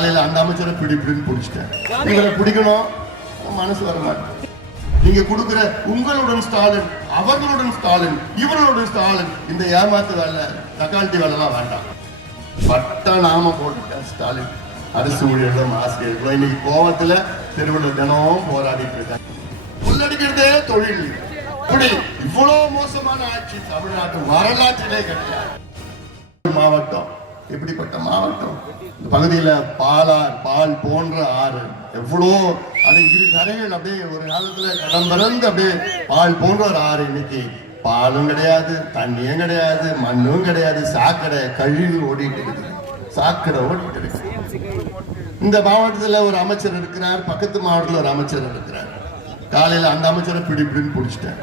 காலையில அந்த அமைச்சரை பிடிப்பிடின்னு பிடிச்சிட்டேன். இவரை பிடிக்கணும், மனசு வர மாட்டேன். நீங்க கொடுக்குற உங்களுடன் ஸ்டாலின், அவர்களுடன் ஸ்டாலின், இவர்களுடன் ஸ்டாலின், இந்த ஏமாத்து வேலை, தக்காளி வேலைலாம் வேண்டாம். பட்ட நாம போட்டுட்டேன் ஸ்டாலின். அரசு ஊழியர்களும் ஆசிரியர்களும் இன்னைக்கு கோவத்துல தெருவில் தினமும் போராடிட்டு இருக்காங்க. கொள்ளடிக்கிறதே தொழில். இப்படி இவ்வளவு மோசமான ஆட்சி தமிழ்நாட்டு வரலாற்றிலே கிடையாது. மாவட்டம் எப்படிப்பட்ட மாவட்டம்? இந்த பகுதியில பாலார், பால் போன்ற ஆறு எவ்வளோ இரு கரைகள் அப்படியே ஒரு காலத்துல கடம்பறந்து அப்படியே பால் போன்ற ஒரு ஆறு இன்னைக்கு பாலும் கிடையாது, தண்ணியும் கிடையாது, மண்ணும் கிடையாது, சாக்கடை கழிவு ஓடிட்டு இருக்குது, சாக்கடை ஓடிட்டு இருக்கு. இந்த மாவட்டத்துல ஒரு அமைச்சர் இருக்கிறார், பக்கத்து மாவட்டத்தில் ஒரு அமைச்சர் இருக்கிறார். காலையில அந்த அமைச்சரை பிடிப்பிடின்னு பிடிச்சிட்டேன்.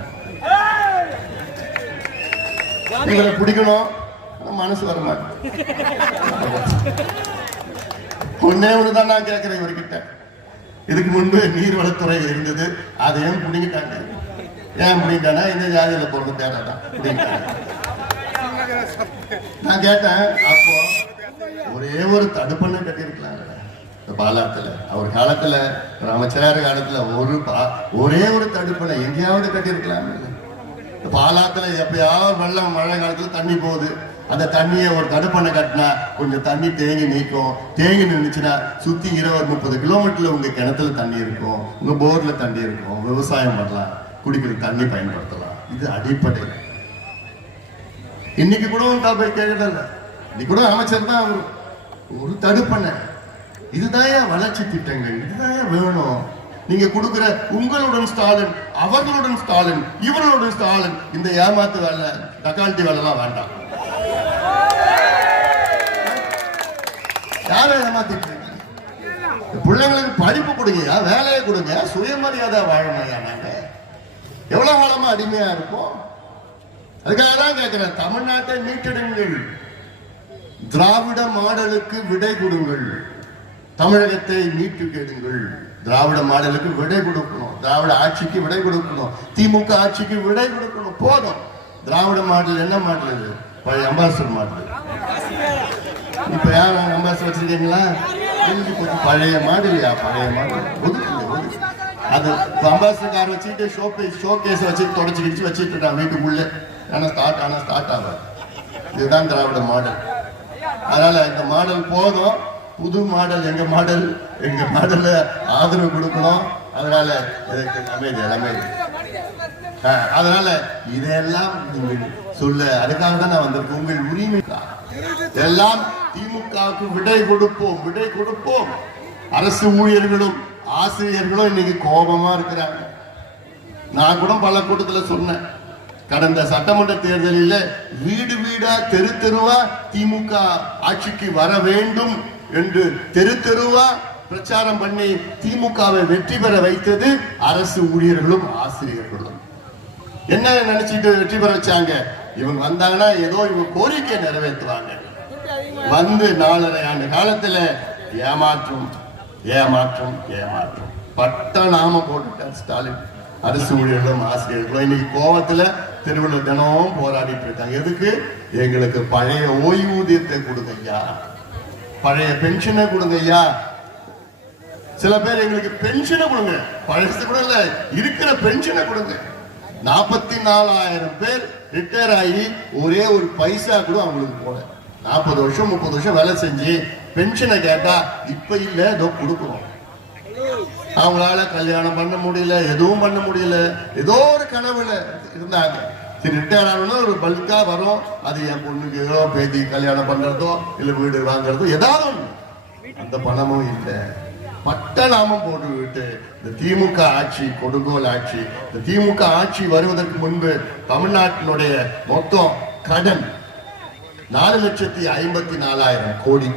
இவரை பிடிக்கணும், மனசு வர மாட்டேன். ஒன்னே ஒண்ணுதான் நான் கேட்கிறேன் இவர்கிட்ட. இதுக்கு முன்பு நீர்வளத்துறை இருந்தது, அதையும் பிடிங்கிட்டாங்க. ஏன் பிடிங்கிட்டானா இந்த ஜாதியில பிறந்த தேடாதான் பிடிங்கிட்டாங்க. நான் கேட்டேன், அப்போ ஒரே ஒரு தடுப்பணை கட்டியிருக்கலாங்க பாலாத்துல. அவர் காலத்துல ஒரு அமைச்சராக காலத்துல ஒரே ஒரு தடுப்பணை எங்கேயாவது கட்டியிருக்கலாம். பாலாத்துல எப்பயாவது வெள்ளம் மழை காலத்துல தண்ணி போகுது, அந்த தண்ணியை ஒரு தடுப்பணை கட்டினா கொஞ்சம் தண்ணி தேங்கி நீக்கும். தேங்கி நின்றுச்சுன்னா சுத்தி 20-30 கிலோமீட்டர்ல உங்க கிணத்துல தண்ணி இருக்கும், உங்க போர்ல தண்ணி இருக்கும், விவசாயம் பண்ணலாம், குடிக்கிற தண்ணி பயன்படுத்தலாம். இது அடிப்படை. இன்னைக்கு கூட போய் கேட்கல, இன்னைக்கு கூட அமைச்சர் தான் ஒரு தடுப்பணை. இதுதான் வளர்ச்சி திட்டங்கள், இதுதான் வேணும். நீங்க கொடுக்கிற உங்களுடன் ஸ்டாலின், அவர்களுடன் ஸ்டாலின், இவர்களுடன் ஸ்டாலின், இந்த ஏமாத்து வேலை, தக்காளி வேலைலாம் வேண்டாம். யாரை ஏமாத்திட்டு பிள்ளைங்களுக்கு படிப்பு கொடுங்க, வேலையை கொடுங்க, சுயமரியாதை வாழணும். நாங்க எவ்வளவு காலமா அடிமையா இருப்போம்? அதுக்காக தான் கேட்கிறேன், தமிழ்நாட்டை மீட்டெடுங்கள், திராவிட மாடலுக்கு விடை கொடுங்கள், தமிழகத்தை மீட்டு கேடுங்கள். திராவிட மாடலுக்கு விடை கொடுக்கணும், திராவிட ஆட்சிக்கு விடை கொடுக்கணும், திமுக ஆட்சிக்கு விடை கொடுக்கணும். போதும். திராவிட மாடல் என்ன மாடல்? இது பழைய அம்பாசிடர் மாடல். இப்ப யார் அம்பாசிடர் வச்சிருக்கீங்களா? பழைய மாடலியா? பழைய மாடல் ஒதுக்கு. அது அம்பாசிடர் கார் வச்சுட்டு ஷோகேஸ் வச்சு தொடச்சு வச்சுட்டு இருக்கான் வீட்டுக்குள்ள. ஆனா ஸ்டார்ட் ஆகாது. இதுதான் திராவிட மாடல். அதனால இந்த மாடல் போதும். புது மாடல், எங்க மாடல்ல ஆதரவு கொடுக்கணும். அதனால அமைதி. அதனால இதெல்லாம் சொல்ல, அதுக்காக தான் நான் வந்திருக்கேன். உங்கள் உரிமை எல்லாம் திமுகவுக்கு விடை கொடுப்போம். அரசு ஊழியர்களும் ஆசிரியர்களும் இன்னைக்கு கோபமா இருக்கிறாங்க. நான் கூட பல கூட்டத்துல சொன்னேன், கடந்த சட்டமன்ற தேர்தலில் வீடு வீடா தெருவா திமுக ஆட்சிக்கு வர வேண்டும் என்று தெருவா பிரச்சாரம் பண்ணி திமுகவை வெற்றி பெற வைத்தது அரசு ஊழியர்களும் ஆசிரியர்களும். என்ன நினைச்சிட்டு வெற்றி பெற வச்சாங்க? இவங்க வந்தாங்கன்னா ஏதோ இவங்க கோரிக்கை நிறைவேற்றுவாங்க. வந்து 4.5 ஆண்டு காலத்துல ஏமாற்றம். பட்ட நாம போட்டுட்டார் ஸ்டாலின். அரசு ஊழியர்களும் ஆசிரியர்களும் இன்னைக்கு கோவத்துல தெருவில் தினமும் போராடிட்டு இருக்காங்க. எதுக்கு? எங்களுக்கு பழைய ஓய்வூதியத்தை கொடுங்க ஐயா, பழைய பென்ஷனை கொடுங்க ஐயா. சில பேர் எங்களுக்கு பென்ஷனை கொடுங்க, பழசு கூட இல்ல, இருக்கிற பென்ஷனை கொடுங்க. 44,000 பேர் ரிட்டையர் ஆகி ஒரே ஒரு பைசா கூட அவங்களுக்கு போல. 40 வருஷம் 30 வருஷம் வேலை செஞ்சு பென்ஷனை கேட்டா இப்ப இல்ல, ஏதோ கொடுக்கணும். அவங்களால கல்யாணம் பண்ண முடியல, எதுவும் பண்ண முடியல, ஏதோ ஒரு கனவுல இருந்தாங்க. சரி, ரிட்டையர் ஆகணும்னா ஒரு பல்கா வரும், அது என் பொண்ணுக்கு ஏதோ பேத்தி கல்யாணம் பண்றதோ இல்ல வீடு வாங்குறதோ ஏதாவது ஒண்ணு. அந்த பணமும் இல்லை. பட்ட நாமம் போட்டு விட்டு இந்த திமுக ஆட்சி கொடுங்கோல் ஆட்சி. இந்த திமுக ஆட்சி வருவதற்கு முன்பு தமிழ்நாட்டினுடைய மொத்தம் கடன் 4,54,000 கோடி.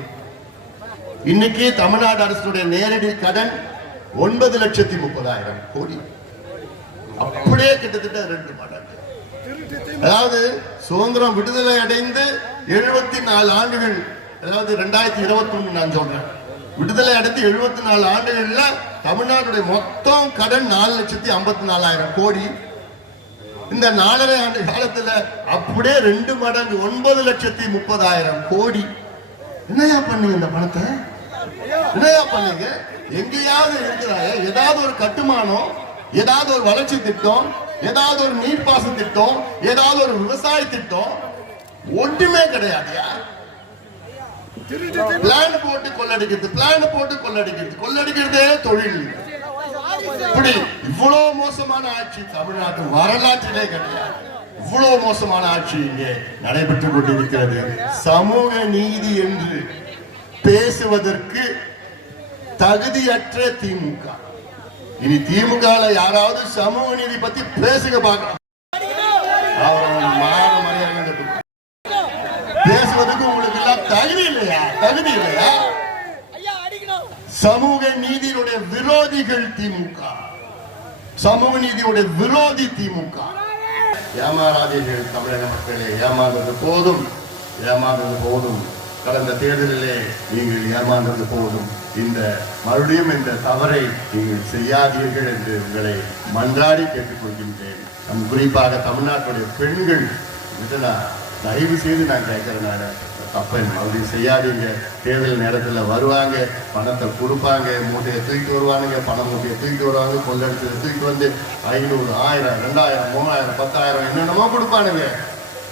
இன்னைக்கு தமிழ்நாடு அரசுடைய நேரடி கடன் 9,30,000 கோடி. அப்படியே கிட்டத்தட்ட 2 மடங்கு. அதாவது சுதந்திரம் விடுதலை அடைந்து 74 ஆண்டுகள், அதாவது 2021 நான் சொல்றேன், விடுதலை அடைந்து 74 ஆண்டுகள்ல தமிழ்நாட்டுடைய மொத்தம் கடன் 4,54,000 கோடி. இந்த 4.5 ஆண்டு காலத்துல அப்படியே 2 மடங்கு 9,30,000 கோடி. என்னையா பண்ணீங்க இந்த பணத்தை? என்னையா பண்ணீங்க? எங்கேயாவது இருக்கிறாயா? ஏதாவது ஒரு கட்டுமானம், ஏதாவது ஒரு வளர்ச்சி திட்டம், ஏதாவது ஒரு நீர்ப்பாச திட்டம், ஏதாவது ஒரு விவசாய திட்டம் ஒன்றுமே கிடையாதுயா. பிளான் போட்டு கொள்ளடிக்கிறதே தொழில். இப்படி இவ்வளவு மோசமான ஆட்சி தமிழ்நாட்டு வரலாற்றிலே கிடையாது. இவ்வளவு மோசமான ஆட்சி இங்கே நடைபெற்றுக் கொண்டிருக்கிறது. சமூக நீதி என்று பேசுவதற்கு தகுதியற்ற திமுக. இனி திமுக யாராவது சமூக நீதி பத்தி பேசுங்க பார்க்கலாம். பேசுவதற்கு உங்களுக்கு எல்லாம் தகுதி இல்லையா? சமூக நீதியுடைய விரோதிகள் திமுக. சமூக நீதியுடைய விரோதி திமுக. ஏமாறாதீர்கள் தமிழக மக்களே, ஏமாந்தது போதும். கடந்த தேர்தலிலே நீங்கள் ஏமாந்தது போதும். மறுபடியும் இந்த தவறை நீங்கள் செய்யாதீர்கள் என்று உங்களை மன்றாடி கேட்டுக்கொள்கின்றேன். குறிப்பாக தமிழ்நாட்டுடைய பெண்கள் தயவு செய்து நான் கேட்கறதுனால தப்ப மறுபடியும் செய்யாதீங்க. தேர்தல் நேரத்தில் வருவாங்க, பணத்தை கொடுப்பாங்க, மூட்டையை தூக்கிட்டு வருவானுங்க, பணம் மூட்டையை தூக்கிட்டு வருவாங்க, கொள்ளடிச்சதை தூக்கிட்டு வந்து 500, 1000, 2000, 3000, 10,000 என்னென்னமோ கொடுப்பானுங்க.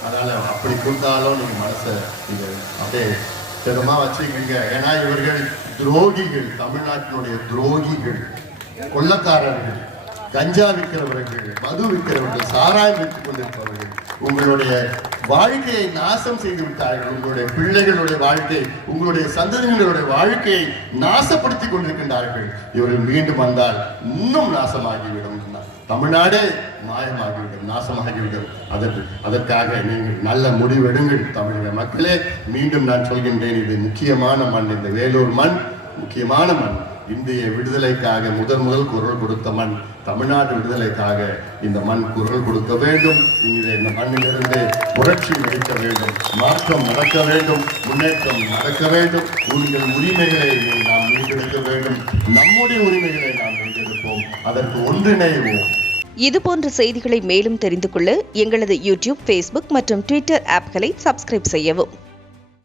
அதனால அப்படி கொடுத்தாலும் நீங்க மனசை நீங்க அப்படியே திறமா வச்சுக்கீங்க. ஏன்னா இவர்கள் துரோகிகள், தமிழ்நாட்டினுடைய துரோகிகள், கொள்ளக்காரர்கள், கஞ்சா விற்கிறவர்கள், மது விற்கிறவர்கள், சாராயம் விற்றுக் கொண்டிருப்பவர்கள். உங்களுடைய வாழ்க்கையை நாசம் செய்து விட்டார்கள். உங்களுடைய பிள்ளைகளுடைய வாழ்க்கை, உங்களுடைய சந்ததியினருடைய வாழ்க்கையை நாசப்படுத்தி கொண்டிருக்கின்றார்கள். இவர்கள் மீண்டும் வந்தால் இன்னும் நாசமாகிவிடும். தமிழ்நாடே மாயமாகிவிடும், நாசமாகிவிடும். அதற்காக நீங்கள் நல்ல முடிவெடுங்கள் தமிழக மக்களே. மீண்டும் நான் சொல்கின்றேன், இது முக்கியமான மண். இந்த வேலூர் மண் முக்கியமான மண். இந்திய விடுதலைக்காக முதல் குரல் கொடுத்த மண். தமிழ்நாடு விடுதலைக்காக இந்த மண் குரல் கொடுக்க வேண்டும். இந்த மண்ணிலிருந்து புரட்சி நடக்க வேண்டும், மாற்றம் நடக்க வேண்டும், முன்னேற்றம் நடக்க வேண்டும். உங்கள் உரிமைகளை நாம் மீட்டெடுக்க வேண்டும். நம்முடைய உரிமைகளை நாம் மீட்டெடுப்போம். அதற்கு ஒன்றிணைவோம். இதுபோன்ற செய்திகளை மேலும் தெரிந்து கொள்ள எங்களது யூடியூப், ஃபேஸ்புக் மற்றும் ட்விட்டர் ஆப்களை சப்ஸ்கிரைப் செய்யவும்.